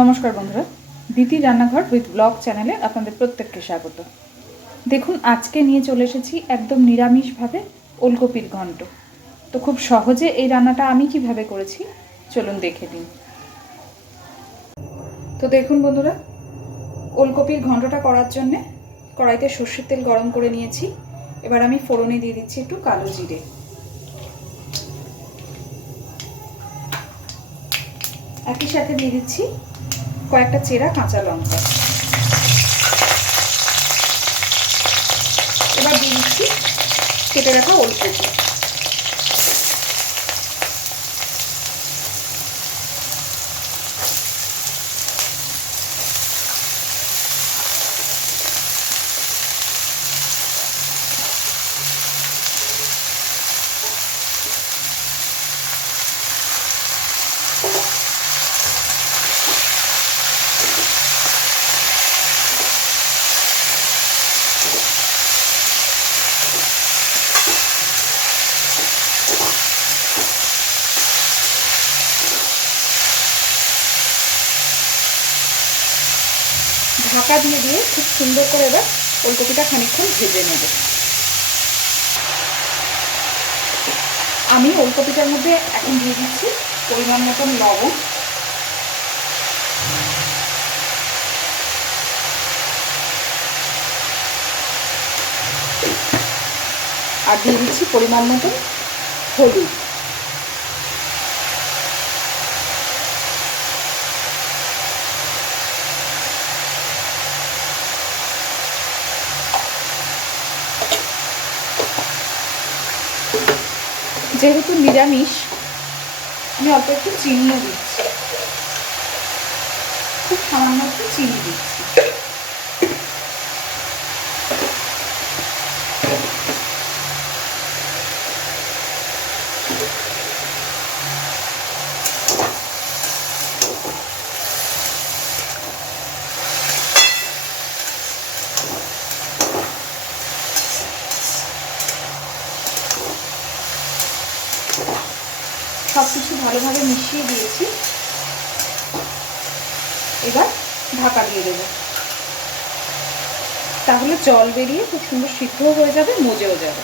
নমস্কার বন্ধুরা, দিতি রান্নাঘর উইথ ব্লগ চ্যানেলে আপনাদের প্রত্যেককে স্বাগত। দেখুন, আজকে নিয়ে চলে এসেছি একদম নিরামিষভাবে ওলকপির ঘন্ট। তো খুব সহজে এই রান্নাটা আমি কিভাবে করেছি চলুন দেখে নিন। তো দেখুন বন্ধুরা, ওলকপির ঘন্টটা করার জন্যে কড়াইতে সর্ষের তেল গরম করে নিয়েছি। এবার আমি ফোড়নে দিয়ে দিচ্ছি একটু কালো জিরে, একই সাথে দিয়ে দিচ্ছি কয়েকটা চেরা কাঁচা লঙ্কা। এবার দিয়ে দিচ্ছি কেটে রাখা ওলকপি। ঢাকা দিয়ে দিয়ে খুব সুন্দর করে এবার ওলকপিটা খানিকক্ষণ ভেজে নেব। আমি ওলকপিটার মধ্যে এখন দিয়ে দিচ্ছি পরিমাণ মতন লবণ, আর দিয়ে দিচ্ছি পরিমাণ মতন হলুদ। যেহেতু নিরামিষ, আমি অল্প একটু চিনিও দিচ্ছি, খুব সামান্য একটু চিনি দিচ্ছি। সব কিছু ভালোভাবে মিশিয়ে দিয়েছি। এবার ঢাকা দিয়ে দেবো, তাহলে জল বেরিয়ে খুব সুন্দর সিদ্ধ হয়ে যাবে, মজেও যাবে।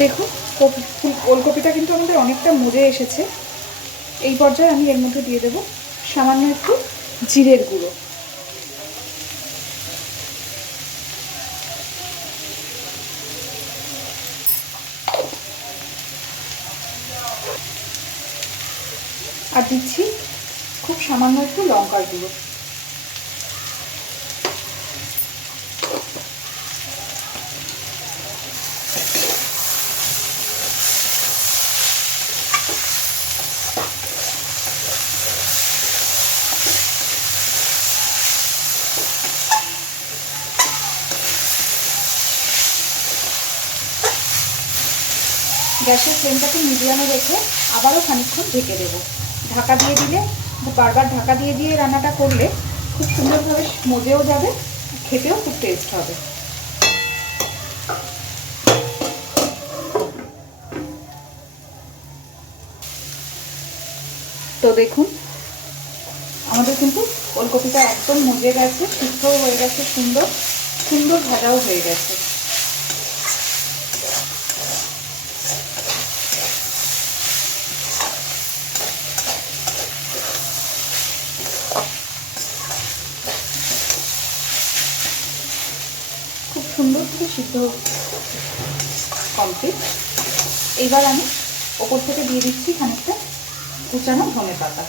দেখুন, ওলকপিটা কিন্তু আমাদের অনেকটা মজে এসেছে। এই পর্যায়ে আমি এর মধ্যে দিয়ে দেবো সামান্য একটু জিরের গুঁড়ো, আর দিচ্ছি খুব সামান্য একটু লঙ্কার গুঁড়ো। গ্যাসের ফ্লেমটাকে মিডিয়ামে রেখে আবারও খানিকক্ষণ ঢেকে দেবো। ঢাকা দিয়ে দিলে, বারবার ঢাকা দিয়ে দিয়ে রান্নাটা করলে খুব সুন্দরভাবে মজেও যাবে, খেতেও খুব টেস্ট হবে। তো দেখুন, আমাদের কিন্তু ওলকপিটা একদম মজে গেছে, সিদ্ধও হয়ে গেছে, সুন্দর সুন্দর ভাজাও হয়ে গেছে। খুব সুন্দর করে সিদ্ধ কমপ্লিট। এবার আমি ওপর থেকে দিয়ে দিচ্ছি খানিকটা কুচানো ধনেপাতা।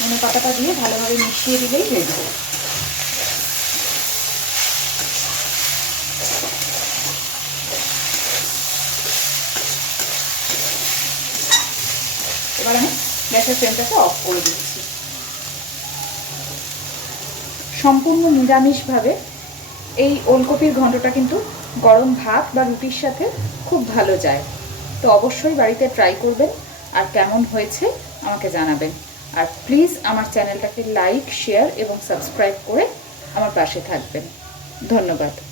ধনেপাতাটা দিয়ে ভালোভাবে মিশিয়ে দিলেই হয়ে যাবে। এবার আমি গ্যাসের ফ্লেমটাকে অফ করে দিচ্ছি। সম্পূর্ণ নিরামিষভাবে এই ওলকপির ঘন্টটা কিন্তু গরম ভাত বা রুটির সাথে খুব ভালো যায়। তো অবশ্যই বাড়িতে ট্রাই করবেন, আর কেমন হয়েছে আমাকে জানাবেন। আর প্লিজ আমার চ্যানেলটাকে লাইক, শেয়ার এবং সাবস্ক্রাইব করে আমার পাশে থাকবেন। ধন্যবাদ।